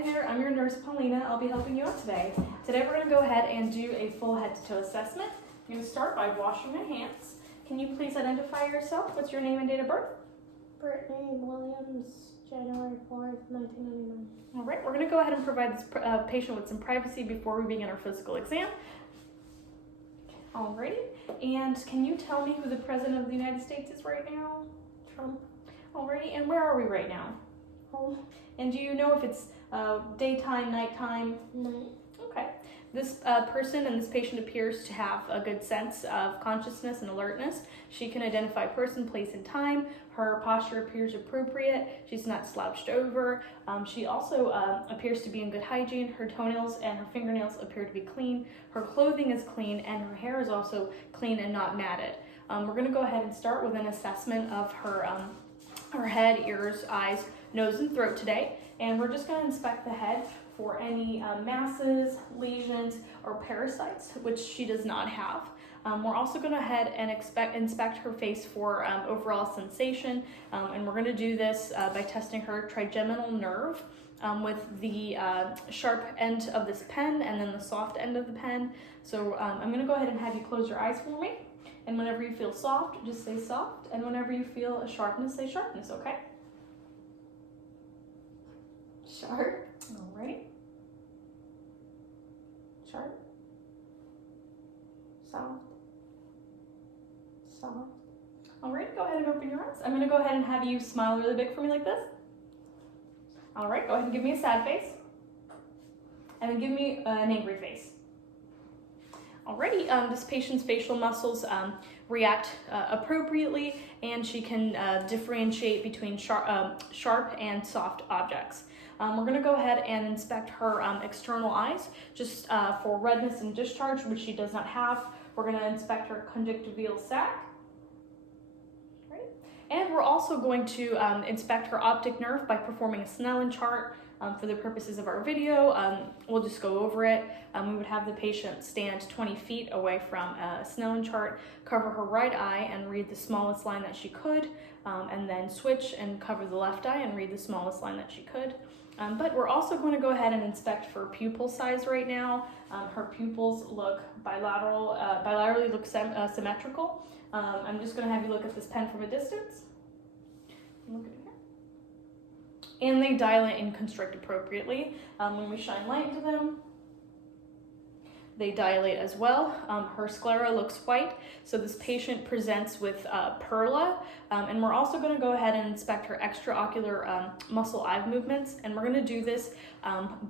Hi there, I'm your nurse Paulina. I'll be helping you out today. Today we're going to go ahead and do a full head to toe assessment. I'm going to start by washing my hands. Can you please identify yourself? What's your name and date of birth? Brittany Williams, January 4th, 1999. All right, we're going to go ahead and provide this patient with some privacy before we begin our physical exam. Alrighty, and can you tell me who the President of the United States is right now? Trump. Alrighty, and where are we right now? Home. And do you know if it's daytime, nighttime? Night. Okay. This person and this patient appears to have a good sense of consciousness and alertness. She can identify person, place, and time. Her posture appears appropriate. She's not slouched over. She also appears to be in good hygiene. Her toenails and her fingernails appear to be clean. Her clothing is clean, and her hair is also clean and not matted. We're going to go ahead and start with an assessment of her head, ears, eyes, nose, and throat today. And we're just going to inspect the head for any masses, lesions, or parasites, which she does not have. We're also going to head and inspect her face for overall sensation, and we're going to do this by testing her trigeminal nerve with the sharp end of this pen and then the soft end of the pen. So I'm going to go ahead and have you close your eyes for me, and whenever you feel soft, just say soft, and whenever you feel a sharpness, say sharpness, okay? Sharp. All right. Sharp. Soft. Soft. All right, go ahead and open your eyes. I'm going to go ahead and have you smile really big for me like this. All right, go ahead and give me a sad face. And then give me an angry face. Alrighty, this patient's facial muscles react appropriately, and she can differentiate between sharp and soft objects. We're going to go ahead and inspect her external eyes just for redness and discharge, which she does not have. We're going to inspect her conjunctival sac. Right. And we're also going to inspect her optic nerve by performing a Snellen chart. For the purposes of our video, we'll just go over it. We would have the patient stand 20 feet away from a Snellen chart, cover her right eye and read the smallest line that she could, and then switch and cover the left eye and read the smallest line that she could. But we're also going to go ahead and inspect for pupil size right now. Her pupils look bilaterally look symmetrical. I'm just going to have you look at this pen from a distance. Look at it here. And they dilate and constrict appropriately. When we shine light into them, they dilate as well. Her sclera looks white, so this patient presents with perla. And we're also going to go ahead and inspect her extraocular muscle eye movements. And we're going to do this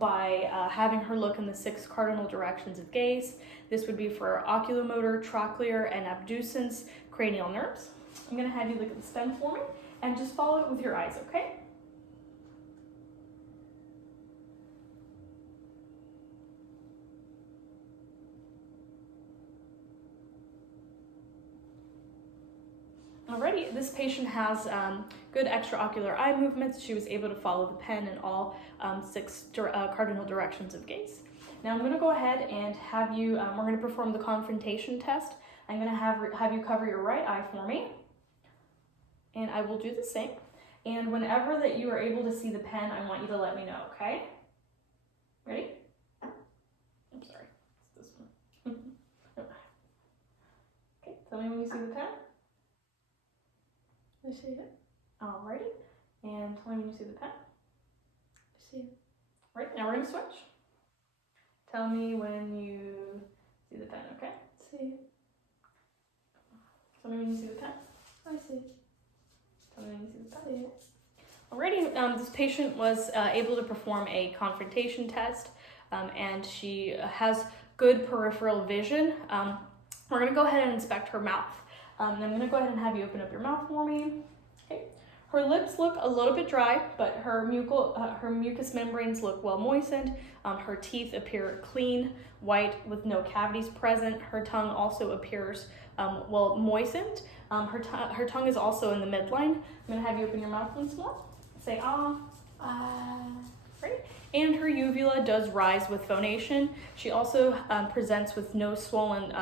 by having her look in the 6 cardinal directions of gaze. This would be for oculomotor, trochlear, and abducens cranial nerves. I'm going to have you look at the stem for me and just follow it with your eyes, okay? Alrighty, this patient has good extraocular eye movements. She was able to follow the pen in all 6 cardinal directions of gaze. Now I'm going to go ahead and have you, we're going to perform the confrontation test. I'm going to have you cover your right eye for me, and I will do the same. And whenever that you are able to see the pen, I want you to let me know, okay? Ready? I'm sorry, it's this one. Okay, tell me when you see the pen. I see it. Alrighty, and tell me when you see the pen. I see it. Right, now we're going to switch. Tell me when you see the pen, okay? See it. Tell me when you see the pen. I see it. Tell me when you see the pen. See it. Alrighty, this patient was able to perform a confrontation test, and she has good peripheral vision. We're going to go ahead and inspect her mouth. I'm going to go ahead and have you open up your mouth for me. Okay. Her lips look a little bit dry, but her mucous membranes look well moistened. Her teeth appear clean, white, with no cavities present. Her tongue also appears well moistened. Her tongue is also in the midline. I'm going to have you open your mouth once more. Say ah. Right. And her uvula does rise with phonation. She also presents with no swollen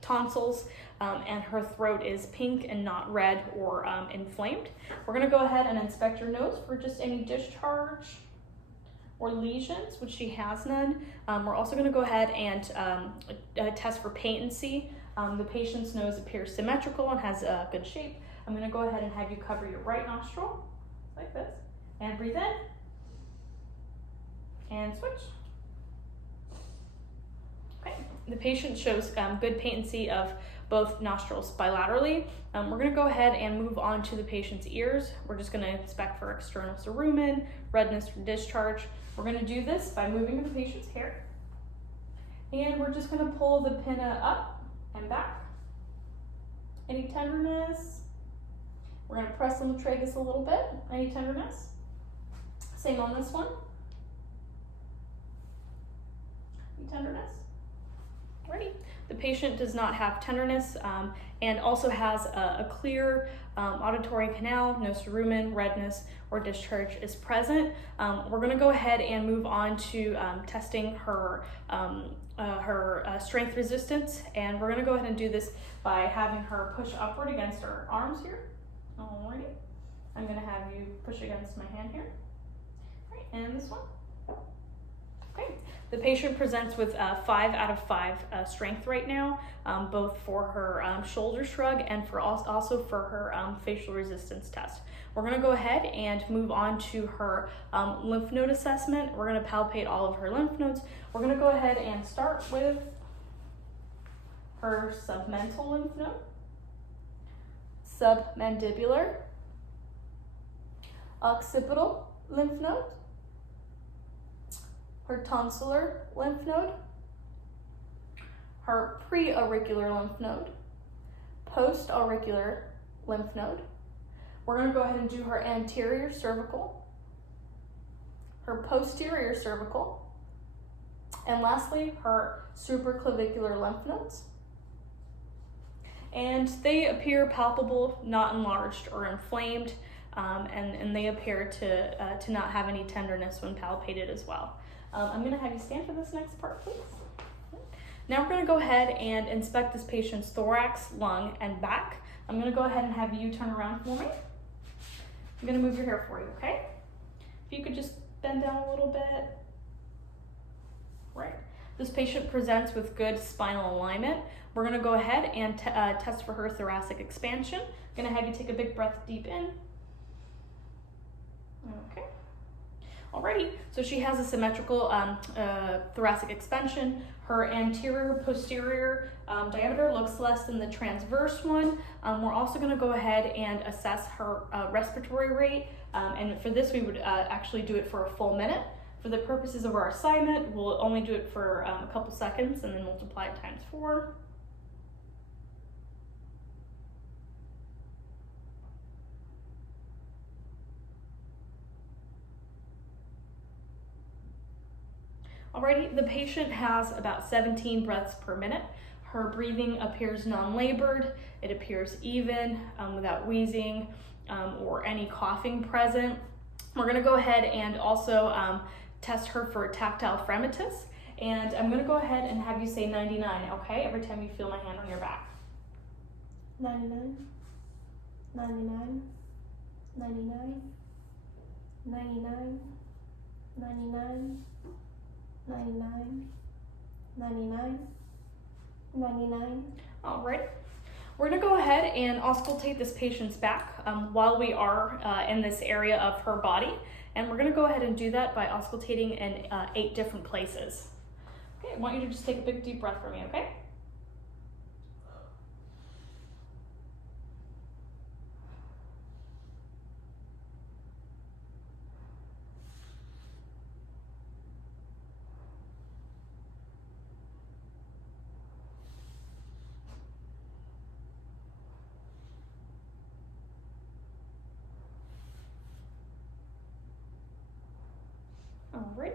tonsils, and her throat is pink and not red or inflamed. We're going to go ahead and inspect your nose for just any discharge or lesions, which she has none. We're also going to go ahead and test for patency. The patient's nose appears symmetrical and has a good shape. I'm going to go ahead and have you cover your right nostril, like this, and breathe in, and switch. Okay, the patient shows good patency of both nostrils bilaterally. We're going to go ahead and move on to the patient's ears. We're just going to inspect for external cerumen, redness from discharge. We're going to do this by moving the patient's hair. And we're just going to pull the pinna up and back. Any tenderness? We're going to press on the tragus a little bit. Any tenderness? Same on this one. Any tenderness? Ready. The patient does not have tenderness and also has a clear auditory canal, no cerumen, redness, or discharge is present. We're going to go ahead and move on to testing her strength resistance, and we're going to go ahead and do this by having her push upward against her arms here. Alrighty. I'm going to have you push against my hand here. All right, and this one. Okay. The patient presents with 5 out of 5 strength right now, both for her shoulder shrug and for also for her facial resistance test. We're going to go ahead and move on to her lymph node assessment. We're going to palpate all of her lymph nodes. We're going to go ahead and start with her submental lymph node, submandibular, occipital lymph node, her tonsillar lymph node, her pre-auricular lymph node, post-auricular lymph node. We're going to go ahead and do her anterior cervical, her posterior cervical, and lastly, her supraclavicular lymph nodes. And they appear palpable, not enlarged or inflamed, and they appear to not have any tenderness when palpated as well. I'm going to have you stand for this next part, please. Now we're going to go ahead and inspect this patient's thorax, lung, and back. I'm going to go ahead and have you turn around for me. I'm going to move your hair for you, okay? If you could just bend down a little bit. Right. This patient presents with good spinal alignment. We're going to go ahead and test for her thoracic expansion. I'm going to have you take a big breath deep in. Okay. Alrighty, so she has a symmetrical thoracic expansion. Her anterior posterior diameter looks less than the transverse one. We're also going to go ahead and assess her respiratory rate, and for this we would actually do it for a full minute. For the purposes of our assignment, we'll only do it for a couple seconds and then multiply it times 4. Alrighty, the patient has about 17 breaths per minute. Her breathing appears non-labored. It appears even, without wheezing or any coughing present. We're going to go ahead and also test her for tactile fremitus. And I'm going to go ahead and have you say 99, okay? Every time you feel my hand on your back. 99, 99, 99, 99, 99, 99, 99, 99. All right. We're going to go ahead and auscultate this patient's back while we are in this area of her body. And we're going to go ahead and do that by auscultating in 8 different places. Okay, I want you to just take a big deep breath for me, okay? All right.